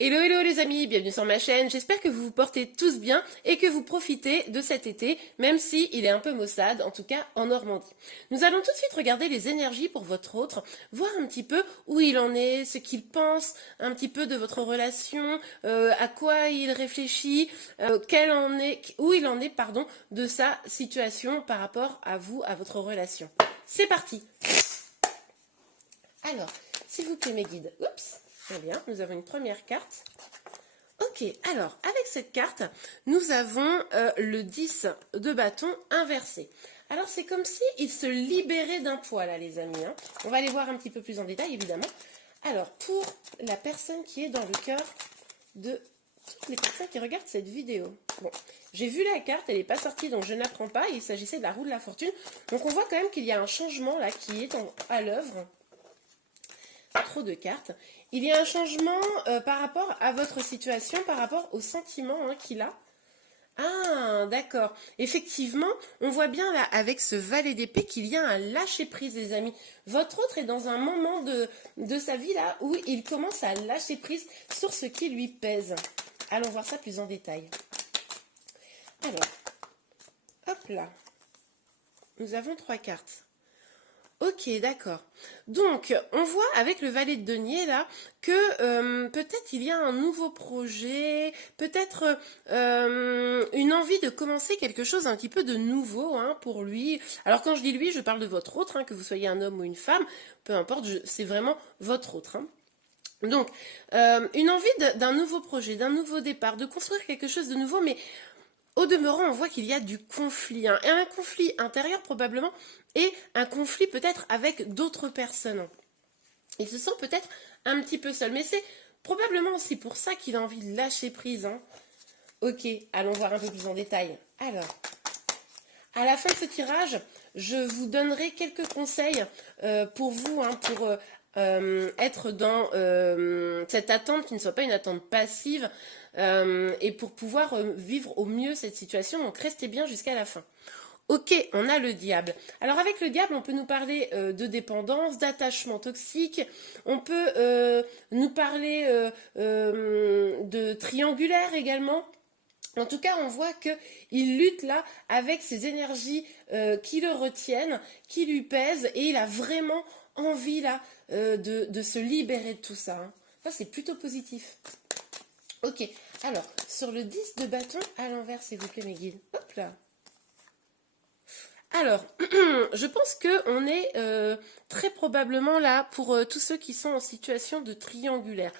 Hello hello les amis, bienvenue sur ma chaîne, j'espère que vous vous portez tous bien et que vous profitez de cet été, même si il est un peu maussade, en tout cas en Normandie. Nous allons tout de suite regarder les énergies pour votre autre, voir un petit peu où il en est, ce qu'il pense, un petit peu de votre relation, à quoi il réfléchit, où il en est, pardon, de sa situation par rapport à vous, à votre relation. C'est parti. Alors, s'il vous plaît mes guides, oups. Très bien, nous avons une première carte. Ok, alors, avec cette carte, nous avons le 10 de bâton inversé. Alors, c'est comme si il se libérait d'un poids, là, les amis. Hein. On va aller voir un petit peu plus en détail, évidemment. Alors, pour la personne qui est dans le cœur de toutes les personnes qui regardent cette vidéo. Bon, j'ai vu la carte, elle n'est pas sortie, donc je n'apprends pas. Il s'agissait de la roue de la fortune. Donc, on voit quand même qu'il y a un changement, là, qui est à l'œuvre. Trop de cartes. Il y a un changement par rapport à votre situation, par rapport aux sentiments qu'il a. Ah, d'accord. Effectivement, on voit bien là, avec ce valet d'épée, qu'il y a un lâcher-prise, les amis. Votre autre est dans un moment de sa vie là où il commence à lâcher prise sur ce qui lui pèse. Allons voir ça plus en détail. Alors, hop là. Nous avons 3 cartes. Ok, d'accord. Donc, on voit avec le valet de denier là que peut-être il y a un nouveau projet, peut-être une envie de commencer quelque chose un petit peu de nouveau pour lui. Alors quand je dis lui, je parle de votre autre, que vous soyez un homme ou une femme, peu importe, c'est vraiment votre autre. Donc, une envie d'un nouveau projet, d'un nouveau départ, de construire quelque chose de nouveau, mais au demeurant, on voit qu'il y a du conflit, et un conflit intérieur probablement, et un conflit peut-être avec d'autres personnes. Il se sent peut-être un petit peu seul, mais c'est probablement aussi pour ça qu'il a envie de lâcher prise. Ok, allons voir un peu plus en détail. Alors, à la fin de ce tirage, je vous donnerai quelques conseils pour vous, pour être dans cette attente qui ne soit pas une attente passive et pour pouvoir vivre au mieux cette situation. Donc restez bien jusqu'à la fin. Ok, on a le diable. Alors avec le diable, on peut nous parler de d'attachement toxique, on peut nous parler de triangulaire également. En tout cas, on voit qu'il lutte là avec ces énergies qui le retiennent, qui lui pèsent, et il a vraiment envie là de se libérer de tout ça. Ça, c'est plutôt positif. Ok, alors, sur le 10 de bâton, à l'envers, s'il vous plaît, mes guides. Hop là. Alors, je pense qu'on est très probablement là pour tous ceux qui sont en situation de triangulaire.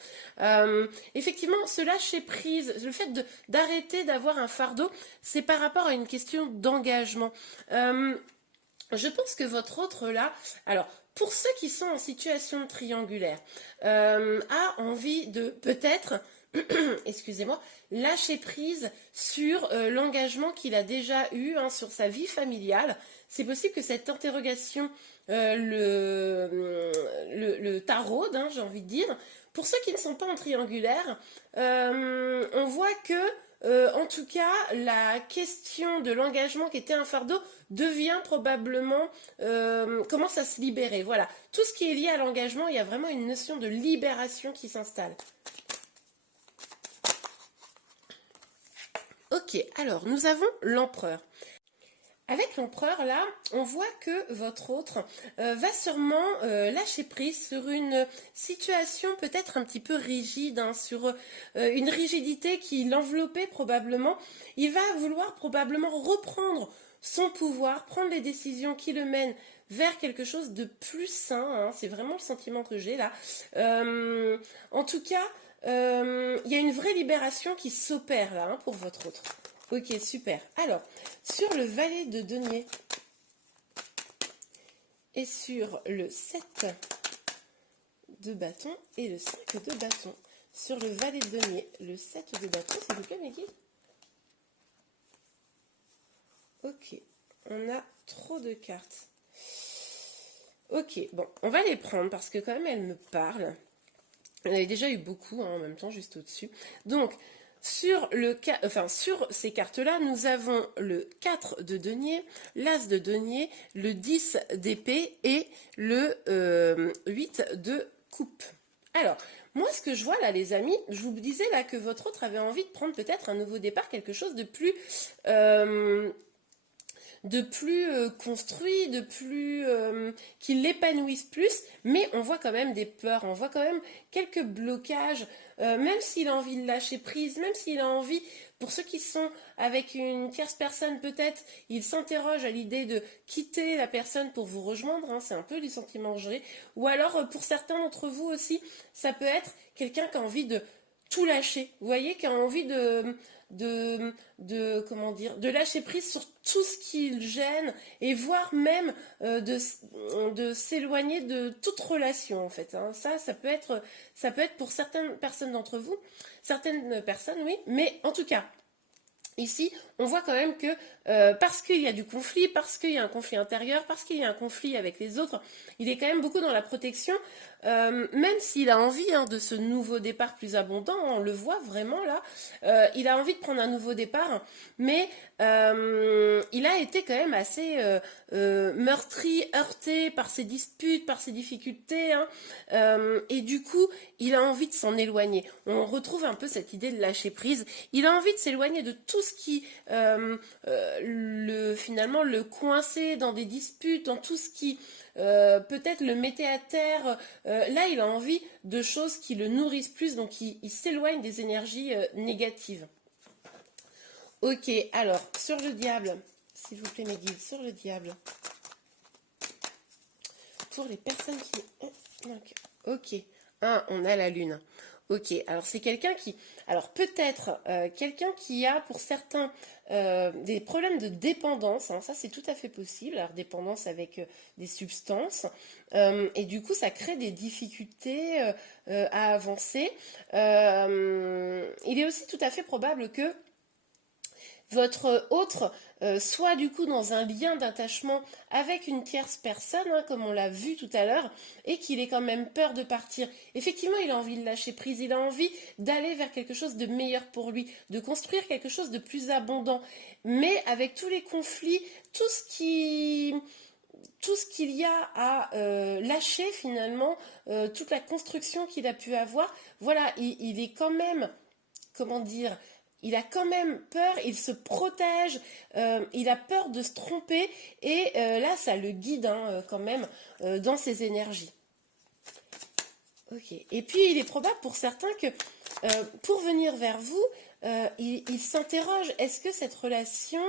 Effectivement, ce lâcher prise, le fait d'arrêter d'avoir un fardeau, c'est par rapport à une question d'engagement. Je pense que votre autre là, alors pour ceux qui sont en situation triangulaire, a envie de peut-être excusez-moi, lâcher prise sur l'engagement qu'il a déjà eu sur sa vie familiale. C'est possible que cette interrogation le taraude, j'ai envie de dire. Pour ceux qui ne sont pas en triangulaire, on voit que en tout cas, la question de l'engagement qui était un fardeau devient probablement, commence à se libérer. Voilà, tout ce qui est lié à l'engagement, il y a vraiment une notion de libération qui s'installe. Ok, alors nous avons l'empereur. Avec l'empereur là, on voit que votre autre va sûrement lâcher prise sur une situation peut-être un petit peu rigide, sur une rigidité qui l'enveloppait probablement. Il va vouloir probablement reprendre son pouvoir, prendre les décisions qui le mènent vers quelque chose de plus sain. C'est vraiment le sentiment que j'ai là. En tout cas, il y a une vraie libération qui s'opère là pour votre autre. Ok, super. Alors, sur le valet de denier et sur le 7 de bâton et le 5 de bâton. Sur le valet de denier, le 7 de bâton, s'il vous plaît, mes guides. Ok, on a trop de cartes. Ok, bon, on va les prendre parce que quand même, elles me parlent. Il y en avait déjà eu beaucoup en même temps, juste au-dessus. Donc, sur ces cartes-là, nous avons le 4 de denier, l'as de denier, le 10 d'épée et le 8 de coupe. Alors, Moi, ce que je vois là, les amis, je vous disais là que votre autre avait envie de prendre peut-être un nouveau départ, quelque chose de plus construit, de plus qui l'épanouisse plus, mais on voit quand même des peurs, on voit quand même quelques blocages, même s'il a envie de lâcher prise, même s'il a envie, pour ceux qui sont avec une tierce personne peut-être, il s'interroge à l'idée de quitter la personne pour vous rejoindre, hein, c'est un peu du sentiment géré, ou alors pour certains d'entre vous aussi, ça peut être quelqu'un qui a envie de tout lâcher, vous voyez, qui a envie comment dire, de lâcher prise sur tout ce qui le gêne et voire même de s'éloigner de toute relation en fait, hein. Ça peut être pour certaines personnes d'entre vous, certaines personnes oui, mais en tout cas ici, on voit quand même que parce qu'il y a du conflit, parce qu'il y a un conflit intérieur, parce qu'il y a un conflit avec les autres, il est quand même beaucoup dans la protection, même s'il a envie hein, de ce nouveau départ plus abondant, on le voit vraiment là, il a envie de prendre un nouveau départ, mais il a été quand même assez meurtri, heurté par ses disputes, par ses difficultés, hein, et du coup, il a envie de s'en éloigner. On retrouve un peu cette idée de lâcher prise. Il a envie de s'éloigner de tout ce qui finalement le coinçait dans des disputes, dans tout ce qui peut-être le mettait à terre. Là, il a envie de choses qui le nourrissent plus, donc il s'éloigne des énergies négatives. Ok, alors, sur le diable, s'il vous plaît mes guides, sur le diable. Pour les personnes qui... Ok, on a la lune. Ok, alors c'est quelqu'un qui... Alors peut-être quelqu'un qui a pour certains des problèmes de dépendance, hein, ça c'est tout à fait possible, alors dépendance avec des substances, et du coup ça crée des difficultés à avancer. Il est aussi tout à fait probable que votre autre soit du coup dans un lien d'attachement avec une tierce personne, hein, comme on l'a vu tout à l'heure, et qu'il ait quand même peur de partir. Effectivement, il a envie de lâcher prise, il a envie d'aller vers quelque chose de meilleur pour lui, de construire quelque chose de plus abondant. Mais avec tous les conflits, tout ce qu'il y a à lâcher finalement, toute la construction qu'il a pu avoir, voilà, il est quand même, comment dire, il a quand même peur, il se protège, il a peur de se tromper et là ça le guide hein, quand même dans ses énergies. Ok. Et puis il est probable pour certains que pour venir vers vous, il s'interroge, est-ce que cette relation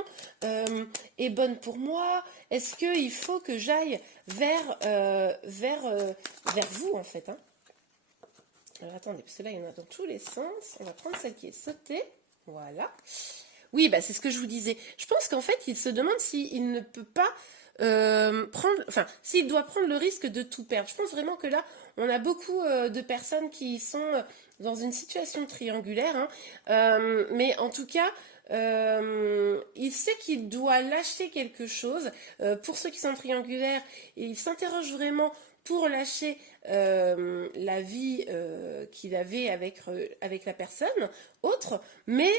est bonne pour moi? Est-ce qu'il faut que j'aille vers vous en fait hein. Alors attendez, parce que là il y en a dans tous les sens, on va prendre celle qui est sautée. Voilà. Oui, bah, c'est ce que je vous disais. Je pense qu'en fait, il se demande s'il ne peut pas s'il doit prendre le risque de tout perdre. Je pense vraiment que là, on a beaucoup de personnes qui sont dans une situation triangulaire, hein. Mais en tout cas, il sait qu'il doit lâcher quelque chose. Pour ceux qui sont triangulaires, il s'interroge vraiment pour lâcher la vie qu'il avait avec la personne autre, mais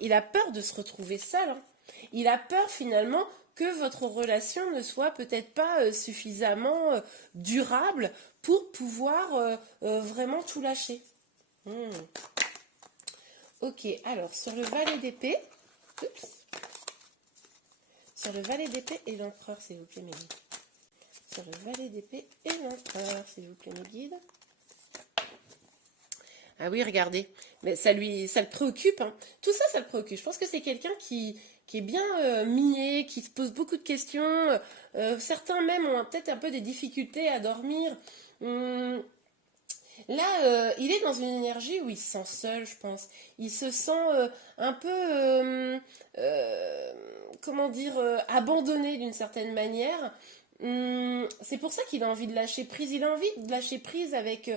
il a peur de se retrouver seul, hein. Il a peur finalement que votre relation ne soit peut-être pas suffisamment durable pour pouvoir vraiment tout lâcher. Ok, alors sur le valet d'épée, sur le valet d'épée et l'empereur, s'il vous plaît, mes guides. Sur le valet d'épée et l'empereur, s'il vous plaît, mes guides. Ah oui, regardez, mais ça le préoccupe, hein. Tout ça, ça le préoccupe. Je pense que c'est quelqu'un qui est bien miné, qui se pose beaucoup de questions. Certains même ont peut-être un peu des difficultés à dormir. Là, il est dans une énergie où il se sent seul, je pense. Il se sent un peu, comment dire, abandonné d'une certaine manière. C'est pour ça qu'il a envie de lâcher prise. Il a envie de lâcher prise avec...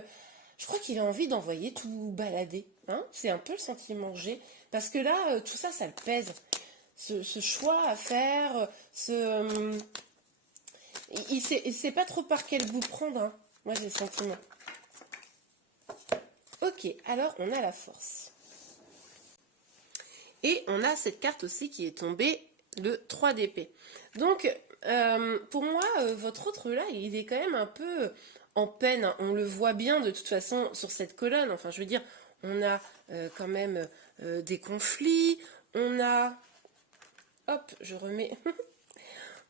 je crois qu'il a envie d'envoyer tout balader. Hein, c'est un peu le sentiment que j'ai. Parce que là, tout ça, ça le pèse. Ce choix à faire, il sait pas trop par quel bout prendre. Hein. Moi, j'ai le sentiment. Ok, alors on a la force. Et on a cette carte aussi qui est tombée, le 3 d'épée. Donc, pour moi, votre autre là, il est quand même un peu en peine, hein. On le voit bien de toute façon sur cette colonne. Enfin, je veux dire, on a quand même des conflits. On a... Hop, je remets...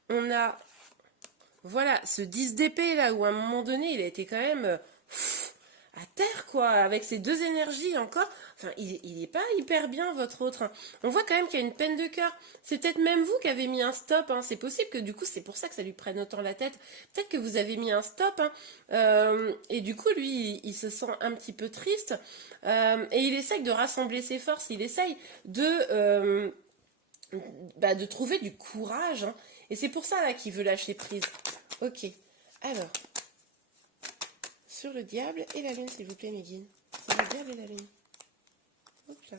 on a... Voilà, ce 10 d'épée là, où à un moment donné, il a été quand même à terre, quoi, avec ces deux énergies encore. Enfin, il est pas hyper bien, votre autre, hein. On voit quand même qu'il y a une peine de cœur. C'est peut-être même vous qui avez mis un stop, hein. C'est possible que du coup, c'est pour ça que ça lui prenne autant la tête. Peut-être que vous avez mis un stop, hein. Et du coup, lui, il se sent un petit peu triste. Et il essaye de rassembler ses forces. Il essaye de trouver du courage, hein. Et c'est pour ça là qu'il veut lâcher prise. Ok, alors, sur le diable et la lune, s'il vous plaît, mes guides. Sur le diable et la lune. Hop là.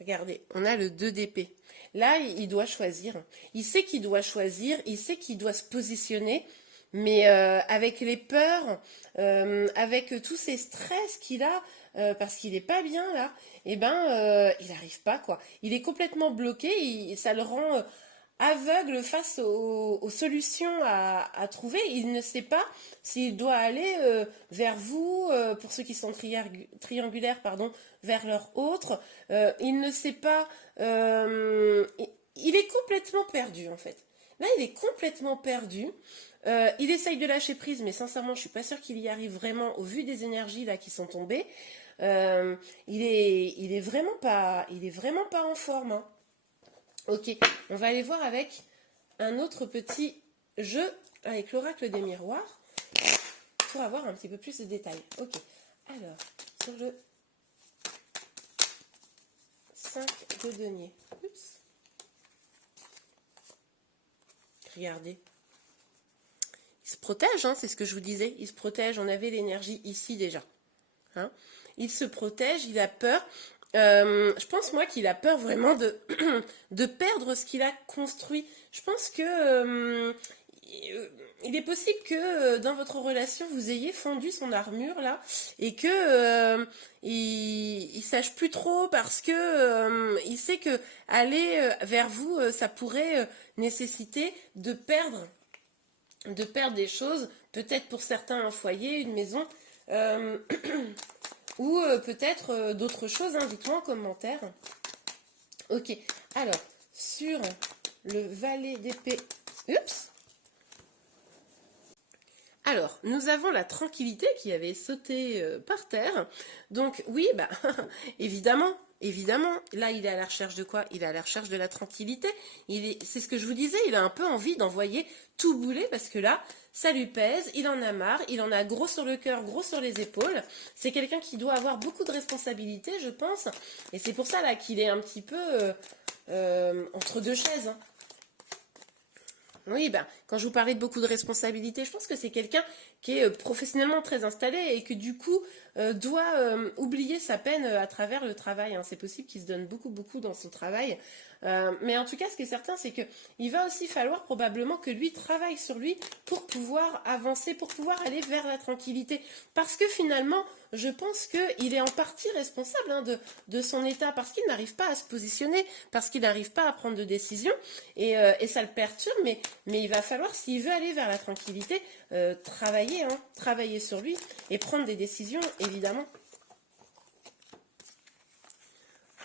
Regardez, on a le 2 d'épée. Là, il doit choisir. Il sait qu'il doit choisir, il sait qu'il doit se positionner, mais avec les peurs, avec tous ces stress qu'il a, parce qu'il n'est pas bien là, eh ben, il n'arrive pas, quoi. Il est complètement bloqué, ça le rend aveugle face aux solutions à trouver. Il ne sait pas s'il doit aller vers vous, pour ceux qui sont triangulaires, pardon, vers leur autre. Il ne sait pas... il est complètement perdu, en fait. Là, il est complètement perdu. Il essaye de lâcher prise, mais sincèrement, je suis pas sûre qu'il y arrive vraiment au vu des énergies là qui sont tombées. Il est vraiment pas en forme, hein. Ok, on va aller voir avec un autre petit jeu avec l'oracle des miroirs pour avoir un petit peu plus de détails. Ok, alors, sur le 5 de denier. Oups. Regardez. Il se protège, hein, c'est ce que je vous disais. Il se protège, on avait l'énergie ici déjà. Hein. Il se protège, il a peur. Je pense, moi, qu'il a peur vraiment de perdre ce qu'il a construit. Je pense que il est possible que dans votre relation, vous ayez fondu son armure, là, et que il sache plus trop parce que il sait que aller vers vous, ça pourrait nécessiter de perdre des choses, peut-être pour certains un foyer, une maison, ou peut-être d'autres choses, hein, dites-moi en commentaire. Ok, alors, sur le valet d'épée, oups. Alors, nous avons la tranquillité qui avait sauté par terre. Donc, oui, bah, évidemment, là, il est à la recherche de quoi? Il est à la recherche de la tranquillité. C'est ce que je vous disais, il a un peu envie d'envoyer tout bouler parce que là, ça lui pèse, il en a marre, il en a gros sur le cœur, gros sur les épaules. C'est quelqu'un qui doit avoir beaucoup de responsabilités, je pense. Et c'est pour ça, là, qu'il est un petit peu entre deux chaises, hein. Oui, ben, quand je vous parlais de beaucoup de responsabilités, je pense que c'est quelqu'un qui est professionnellement très installé et que du coup doit oublier sa peine à travers le travail, hein. C'est possible qu'il se donne beaucoup dans son travail. Mais en tout cas, ce qui est certain, c'est qu'il va aussi falloir probablement que lui travaille sur lui pour pouvoir avancer, pour pouvoir aller vers la tranquillité. Parce que finalement, je pense qu'il est en partie responsable, hein, de son état, parce qu'il n'arrive pas à se positionner, parce qu'il n'arrive pas à prendre de décision, et ça le perturbe, mais il va falloir, s'il veut aller vers la tranquillité, travailler sur lui et prendre des décisions, évidemment.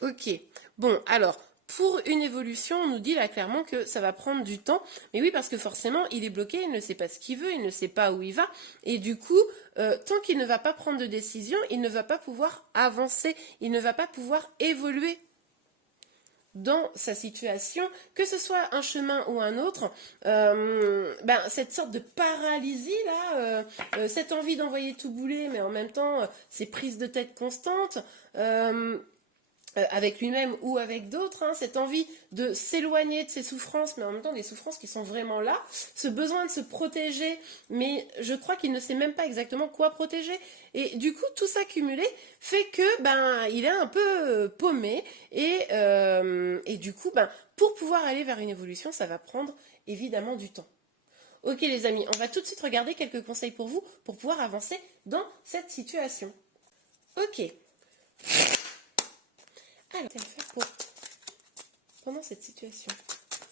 Ok, bon, alors... Pour une évolution, on nous dit là clairement que ça va prendre du temps. Mais oui, parce que forcément, il est bloqué, il ne sait pas ce qu'il veut, il ne sait pas où il va. Et du coup, tant qu'il ne va pas prendre de décision, il ne va pas pouvoir avancer, il ne va pas pouvoir évoluer dans sa situation, que ce soit un chemin ou un autre. Cette sorte de paralysie là, cette envie d'envoyer tout bouler, mais en même temps, ces prises de tête constantes, avec lui-même ou avec d'autres, hein, cette envie de s'éloigner de ses souffrances, mais en même temps des souffrances qui sont vraiment là, ce besoin de se protéger, mais je crois qu'il ne sait même pas exactement quoi protéger, et du coup tout ça cumulé fait que il est un peu paumé, et du coup pour pouvoir aller vers une évolution, ça va prendre évidemment du temps. Ok les amis, on va tout de suite regarder quelques conseils pour vous, pour pouvoir avancer dans cette situation. Ok. Alors, qu'est-ce faire pendant cette situation?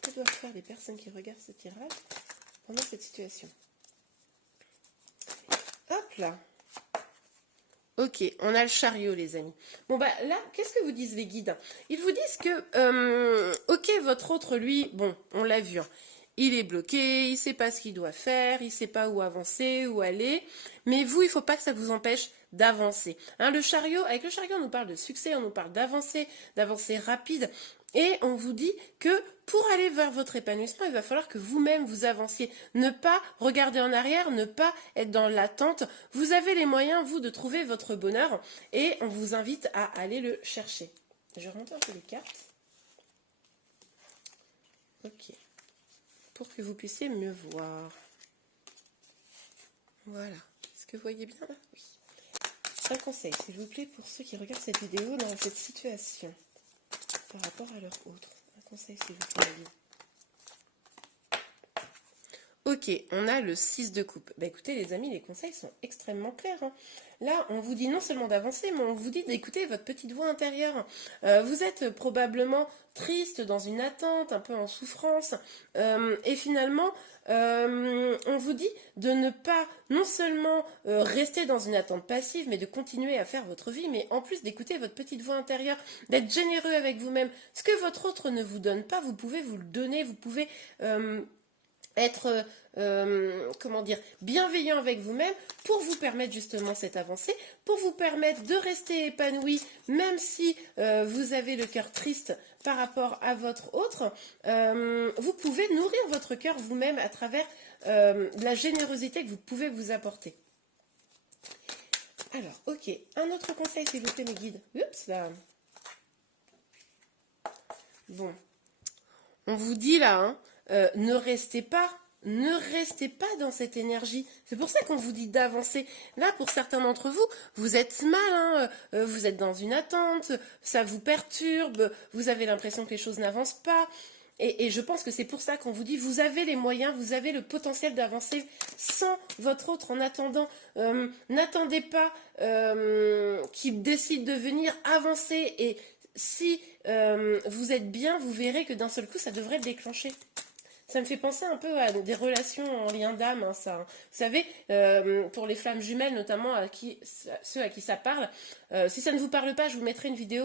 Que doivent faire les personnes qui regardent ce tirage pendant cette situation? Hop là. Ok, on a le chariot, les amis. Bon, bah là, qu'est-ce que vous disent les guides? Ils vous disent que, ok, votre autre, lui, bon, on l'a vu, hein, il est bloqué, il ne sait pas ce qu'il doit faire, il ne sait pas où avancer, où aller. Mais vous, il ne faut pas que ça vous empêche d'avancer. Hein, le chariot, avec le chariot, on nous parle de succès, on nous parle d'avancer rapide. Et on vous dit que pour aller vers votre épanouissement, il va falloir que vous-même vous avanciez. Ne pas regarder en arrière, ne pas être dans l'attente. Vous avez les moyens, vous, de trouver votre bonheur et on vous invite à aller le chercher. Je rentre un peu les cartes. Ok. Pour que vous puissiez mieux voir. Voilà. Est-ce que vous voyez bien là? Oui. Un conseil, s'il vous plaît, pour ceux qui regardent cette vidéo dans cette situation. Par rapport à leur autre. Un conseil, s'il vous plaît. Ok, on a le 6 de coupe. Bah écoutez les amis, les conseils sont extrêmement clairs. Hein. Là, on vous dit non seulement d'avancer, mais on vous dit d'écouter votre petite voix intérieure. Vous êtes probablement triste, dans une attente, un peu en souffrance. Et finalement, on vous dit de ne pas non seulement rester dans une attente passive, mais de continuer à faire votre vie, mais en plus d'écouter votre petite voix intérieure, d'être généreux avec vous-même. Ce que votre autre ne vous donne pas, vous pouvez vous le donner, vous pouvez être comment dire, bienveillant avec vous-même pour vous permettre justement cette avancée, pour vous permettre de rester épanoui, même si vous avez le cœur triste par rapport à votre autre. Vous pouvez nourrir votre cœur vous-même à travers la générosité que vous pouvez vous apporter. Alors, ok, un autre conseil s'il vous plaît mes guides. Oups là. Bon, on vous dit là, hein, ne restez pas dans cette énergie. C'est pour ça qu'on vous dit d'avancer. Là, pour certains d'entre vous, vous êtes mal, hein, vous êtes dans une attente, ça vous perturbe, vous avez l'impression que les choses n'avancent pas. Et je pense que c'est pour ça qu'on vous dit, vous avez les moyens, vous avez le potentiel d'avancer sans votre autre. En attendant, n'attendez pas qu'il décide de venir avancer. Et si vous êtes bien, vous verrez que d'un seul coup, ça devrait le déclencher. Ça me fait penser un peu à des relations en lien d'âme, hein, ça. Hein. Vous savez, pour les flammes jumelles, notamment ceux à qui ça parle, si ça ne vous parle pas, je vous mettrai une vidéo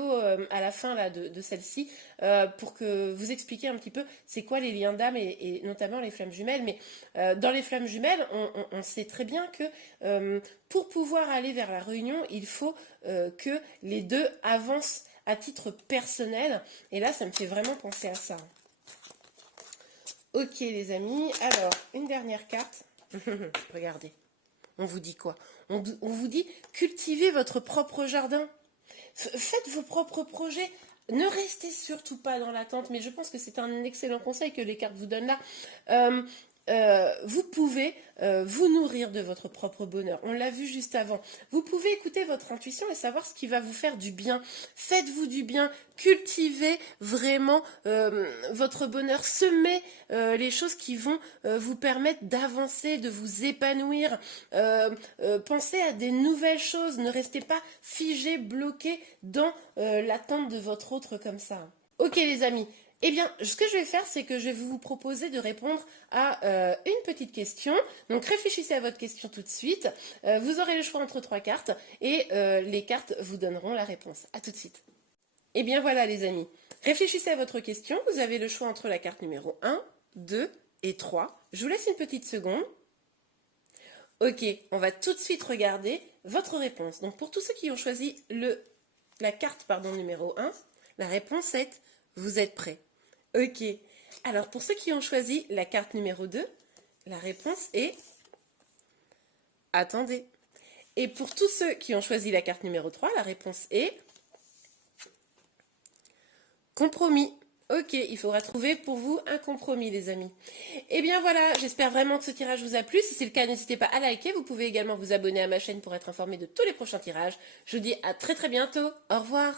à la fin là, de celle-ci pour que vous expliquiez un petit peu c'est quoi les liens d'âme et notamment les flammes jumelles. Mais dans les flammes jumelles, on sait très bien que pour pouvoir aller vers la réunion, il faut que les deux avancent à titre personnel. Et là, ça me fait vraiment penser à ça. Ok les amis, alors une dernière carte. Regardez, on vous dit quoi? On vous dit cultivez votre propre jardin. Faites vos propres projets. Ne restez surtout pas dans l'attente, mais je pense que c'est un excellent conseil que les cartes vous donnent là. Vous pouvez vous nourrir de votre propre bonheur. On l'a vu juste avant. Vous pouvez écouter votre intuition et savoir ce qui va vous faire du bien. Faites-vous du bien. Cultivez vraiment votre bonheur. Semez les choses qui vont vous permettre d'avancer, de vous épanouir. Pensez à des nouvelles choses. Ne restez pas figé, bloqué dans l'attente de votre autre comme ça. Ok les amis. Eh bien, ce que je vais faire, c'est que je vais vous proposer de répondre à une petite question. Donc, réfléchissez à votre question tout de suite. Vous aurez le choix entre 3 cartes et les cartes vous donneront la réponse. À tout de suite. Eh bien, voilà les amis. Réfléchissez à votre question. Vous avez le choix entre la carte numéro 1, 2 et 3. Je vous laisse une petite seconde. Ok, on va tout de suite regarder votre réponse. Donc, pour tous ceux qui ont choisi la carte numéro 1, la réponse est « Vous êtes prêts ». Ok, alors pour ceux qui ont choisi la carte numéro 2, la réponse est « Attendez ». Et pour tous ceux qui ont choisi la carte numéro 3, la réponse est « Compromis ». Ok, il faudra trouver pour vous un compromis les amis. Et bien voilà, j'espère vraiment que ce tirage vous a plu. Si c'est le cas, n'hésitez pas à liker. Vous pouvez également vous abonner à ma chaîne pour être informé de tous les prochains tirages. Je vous dis à très bientôt. Au revoir.